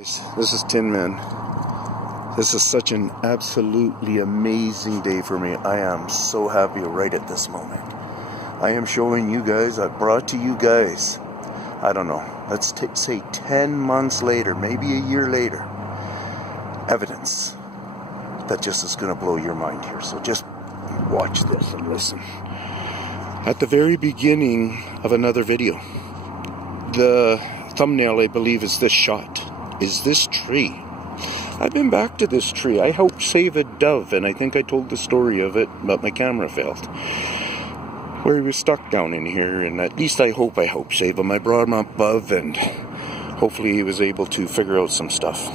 This is Tinman. This is such an absolutely amazing day for me. I am so happy right at this moment. I am showing you guys, I brought to you guys, I don't know, let's say 10 months later, maybe a year later, evidence that just is going to blow your mind here. So just watch this and listen. At the very beginning of another video, the thumbnail, I believe, is this shot. Is this tree. I've been back to this tree. I helped save a dove, and I think I told the story of it, but my camera failed. Where he was stuck down in here, and at least I hope I helped save him. I brought him up above, and hopefully he was able to figure out some stuff.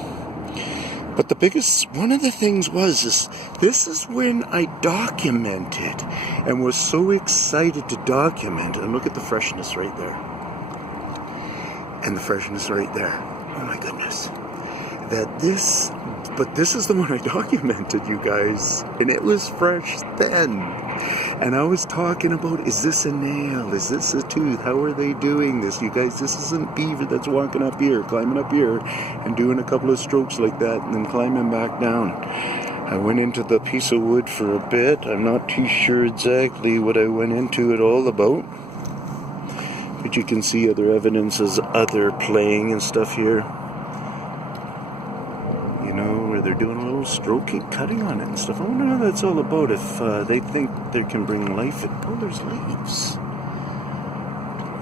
But the biggest, one of the things was, this is when I documented, and was so excited to document, and look at the freshness right there. And the freshness right there. Oh my goodness. But this is the one I documented, you guys. And it was fresh then. And I was talking about, is this a nail? Is this a tooth? How are they doing this? You guys, this isn't beaver that's walking up here, climbing up here, and doing a couple of strokes like that, and then climbing back down. I went into the piece of wood for a bit. I'm not too sure exactly what I went into it all about. But you can see other evidences, other playing and stuff here. You know, where they're doing a little stroking, cutting on it and stuff. I wonder how that's all about, if they think they can bring life in. Oh, there's leaves.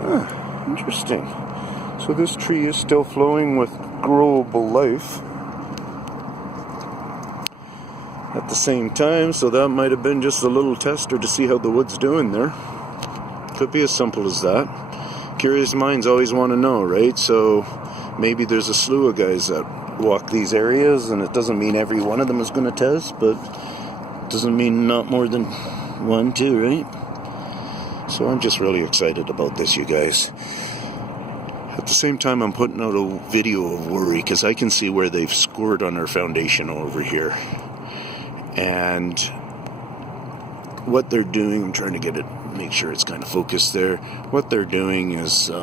Ah, interesting. So this tree is still flowing with growable life at the same time, so that might have been just a little tester to see how the wood's doing there. Could be as simple as that. Curious minds always want to know, right? So maybe there's a slew of guys that walk these areas, and it doesn't mean every one of them is going to test, but it doesn't mean not more than one, two, right? So I'm just really excited about this, you guys. At the same time, I'm putting out a video of worry, because I can see where they've scored on our foundation over here. And what they're doing, I'm trying to get it, make sure it's kind of focused there. What they're doing is they're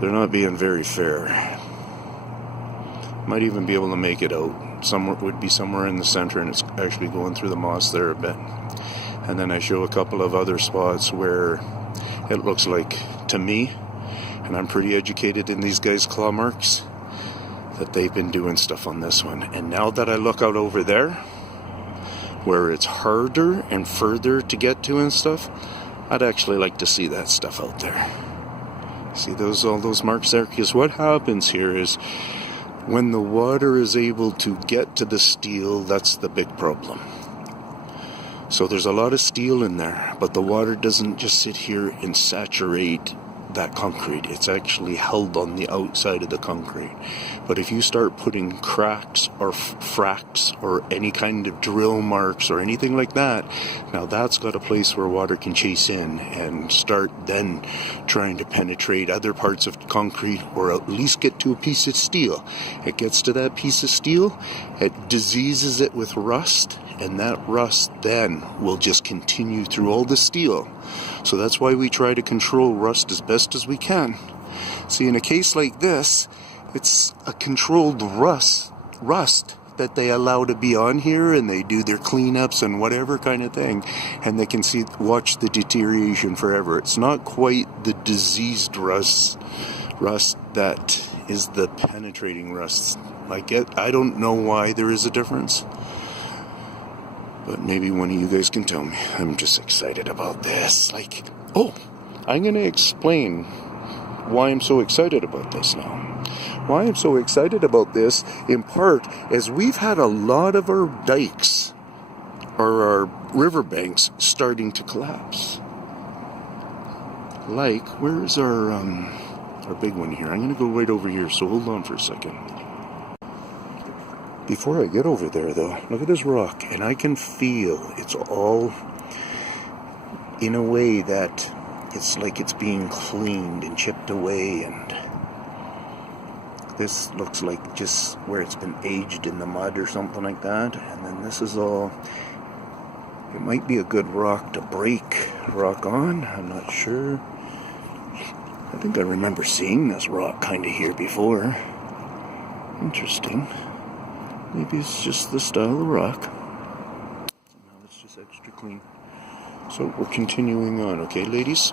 not being very fair. Might even be able to make it out. Somewhere would be somewhere in the center, and it's actually going through the moss there a bit. And then I show a couple of other spots where it looks like, to me, and I'm pretty educated in these guys' claw marks, that they've been doing stuff on this one. And now that I look out over there, where it's harder and further to get to and stuff, I'd actually like to see that stuff out there. See all those marks there? Because what happens here is, when the water is able to get to the steel, that's the big problem. So there's a lot of steel in there, but the water doesn't just sit here and saturate that concrete. It's actually held on the outside of the concrete. But if you start putting cracks or fracks or any kind of drill marks or anything like that, now that's got a place where water can chase in and start then trying to penetrate other parts of concrete, or at least get to a piece of steel. It gets to that piece of steel, it diseases it with rust, and that rust then will just continue through all the steel. So that's why we try to control rust as best as we can. See, in a case like this, it's a controlled rust that they allow to be on here, and they do their cleanups and whatever kind of thing, and they can watch the deterioration forever. It's not quite the diseased rust that is the penetrating rust. I don't know why there is a difference. But maybe one of you guys can tell me. I'm just excited about this. I'm going to explain why I'm so excited about this now. Why I'm so excited about this, in part, is we've had a lot of our dikes, or our riverbanks, starting to collapse. Where's our big one here? I'm going to go right over here, so hold on for a second. Before I get over there, though, look at this rock, and I can feel it's all in a way that it's like it's being cleaned and chipped away, and this looks like just where it's been aged in the mud or something like that. And then this is all, it might be a good rock to break rock on, I'm not sure. I think I remember seeing this rock kind of here before. Interesting. Maybe it's just the style of rock. Now it's just extra clean. So we're continuing on, okay, ladies?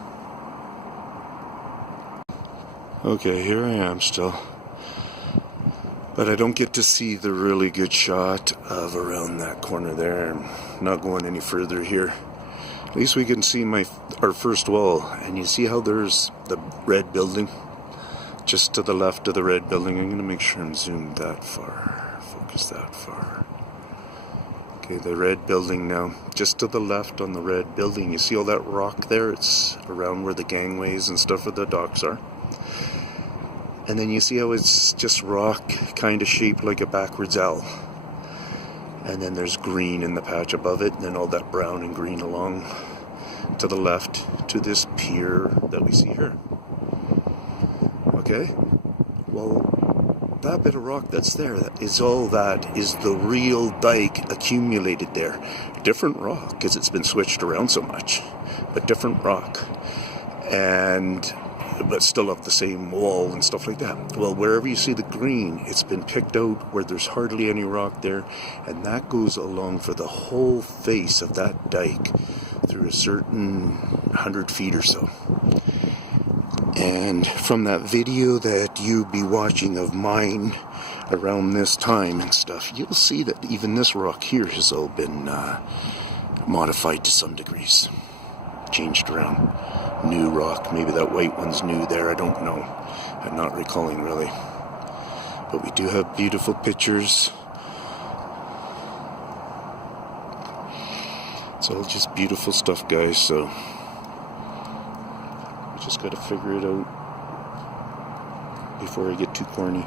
Okay, here I am still. But I don't get to see the really good shot of around that corner there. I'm not going any further here. At least we can see our first wall. And you see how there's the red building? Just to the left of the red building. I'm going to make sure I'm zoomed that far. Focus that far. Okay, the red building now. Just to the left on the red building. You see all that rock there? It's around where the gangways and stuff of the docks are. And then you see how it's just rock, kind of shaped like a backwards L. And then there's green in the patch above it, and then all that brown and green along to the left to this pier that we see here. Okay? Well, that bit of rock that's there, that is the real dike accumulated there. Different rock, because it's been switched around so much. But different rock. But still up the same wall and stuff like that. Well, wherever you see the green, it's been picked out where there's hardly any rock there, and that goes along for the whole face of that dike through a certain 100 feet or so. And from that video that you'll be watching of mine around this time and stuff, you'll see that even this rock here has all been modified to some degrees. Changed around. New rock. Maybe that white one's new there. I don't know. I'm not recalling really. But we do have beautiful pictures. It's all just beautiful stuff, guys. So we just got to figure it out before I get too corny.